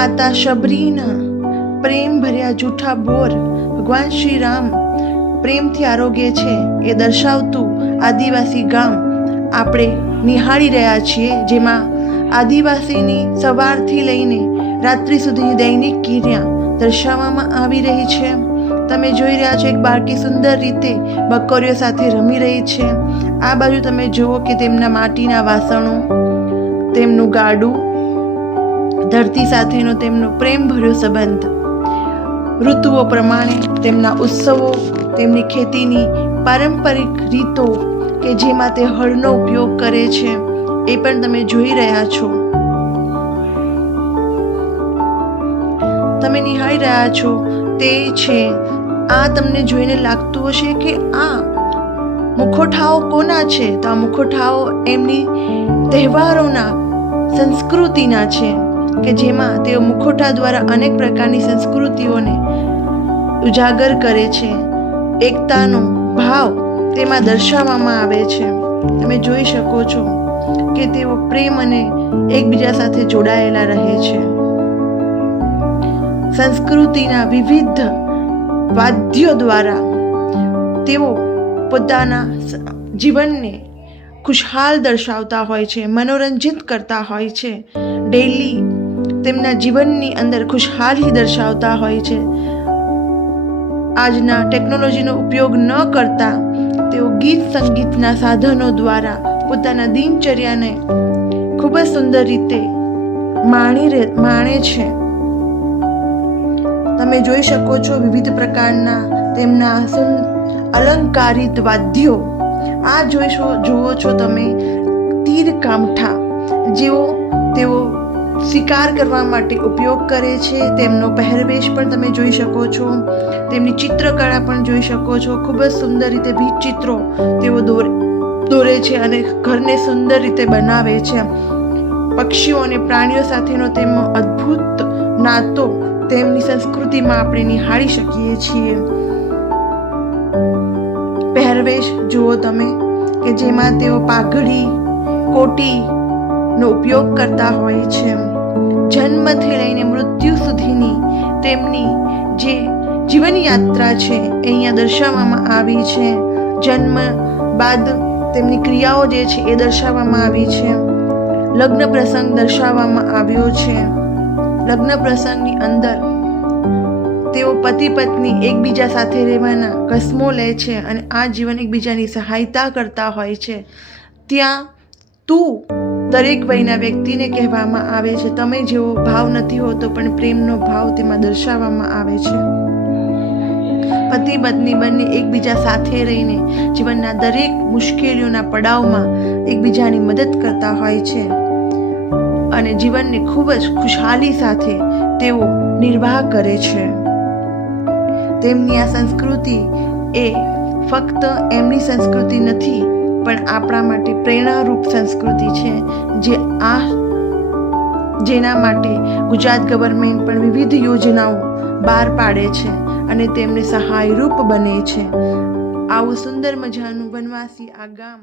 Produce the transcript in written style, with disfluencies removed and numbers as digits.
માતા શબરીના પ્રેમ ભર્યા જૂઠા બોર ભગવાન શ્રી રામ પ્રેમથી આરોગ્ય છે એ દર્શાવતું આદિવાસી ગામ આપણે નિહાળી રહ્યા છીએ, જેમાં આદિવાસીની સવારથી લઈને રાત્રિ સુધીની દૈનિક ક્રિયા દર્શાવવામાં આવી રહી છે. તમે જોઈ રહ્યા છો એક બાળકી સુંદર રીતે બકરીઓ સાથે રમી રહી છે. આ બાજુ તમે જુઓ કે તેમના માટીના વાસણો, તેમનું ગાડું, ધરતી સાથેનો તેમનો પ્રેમભર્યો સંબંધ, ઋતુઓ પ્રમાણે તેમના ઉત્સવો, તેમની ખેતીની પારંપરિક રીતો કે જેમાં તે હળનો ઉપયોગ કરે છે એ પણ તમે જોઈ રહ્યા છો. તમે નિહાળી રહ્યા છો તે છે, આ તમને જોઈને લાગતું હશે કે આ મુખોઠાઓ કોના છે? તો આ મુખોઠાઓ એમની તહેવારોના સંસ્કૃતિના છે કે જેમાં તેઓ મુખોઠા દ્વારા અનેક પ્રકારની સંસ્કૃતિઓને ઉજાગર કરે છે. એકતાનો ભાવ તેમાં દર્શાવવામાં આવે છે. તમે જોઈ શકો છો કે તેઓ પ્રેમ અને એકબીજા સાથે જોડાયેલા રહે છે. સંસ્કૃતિના વિવિધ વાદ્યો દ્વારા તેઓ પોતાના જીવનને ખુશહાલ દર્શાવતા હોય છે, મનોરંજિત કરતા હોય છે, ડેલી તેમના જીવનની અંદર ખુશહાલી દર્શાવતા હોય છે. આજના ટેકનોલોજીનો ઉપયોગ ન કરતા તેઓ ગીત સંગીતના સાધનો દ્વારા પોતાના દિનચર્યાને ખૂબ જ સુંદર રીતે માણે છે. તમે જોઈ શકો છો વિવિધ પ્રકારના તેમના અલંકારિત વાદ્યો. આ જુઓ છો તમે તીર કામઠા, જેઓ તેઓ શિકાર કરવા માટે ઉપયોગ કરે છે. તેમનો પહેરવેશ પણ તમે જોઈ શકો છો, તેમની ચિત્રકળા પણ જોઈ શકો છો. ખૂબ જ સુંદર રીતે ભીત ચિત્રો તેઓ દોરે છે અને ઘરને સુંદર રીતે બનાવે છે. પક્ષીઓ અને પ્રાણીઓ સાથેનો તેમનો અદ્ભુત નાતો તેમની સંસ્કૃતિમાં આપણે નિહાળી શકીએ છીએ. પહેરવેશ જુઓ તમે કે જેમાં તેઓ પાઘડી, કોટીનો ઉપયોગ કરતા હોય છે. જન્મથી લઈને મૃત્યુ સુધીની તેમની જે જીવન યાત્રા છે એ અહીંયા દર્શાવવામાં આવી છે. જન્મ બાદ તેમની ક્રિયાઓ જે છે એ દર્શાવવામાં આવી છે. લગ્ન પ્રસંગ દર્શાવવામાં આવ્યો છે. લગ્ન પ્રસંગની અંદર તેઓ પતિ પત્ની એકબીજા સાથે રહેવાના કસમો લે છે અને આ જીવન એકબીજાની સહાયતા કરતા હોય છે. ત્યાં તું દરેક વયના વ્યક્તિને કહેવામાં આવે છે. તમે જેવો ભાવ નથી હોતો પણ પ્રેમનો ભાવ તેમાં દર્શાવવામાં આવે છે. પતિ પત્ની બંને એકબીજા સાથે રહીને જીવનના દરેક મુશ્કેલીઓના પડાવમાં એકબીજાની મદદ કરતા હોય છે અને જીવનને ખૂબ જ ખુશહાલી સાથે તેઓ નિર્વાહ કરે છે. તેમની આ સંસ્કૃતિ એ ફક્ત એમની સંસ્કૃતિ નથી પણ આપણા માટે પ્રેરણારૂપ સંસ્કૃતિ છે, જેના માટે ગુજરાત ગવર્મેન્ટ પણ વિવિધ યોજનાઓ બહાર પાડે છે અને તેમને સહાયરૂપ બને છે. આવું સુંદર મજાનું વનવાસી આ ગામ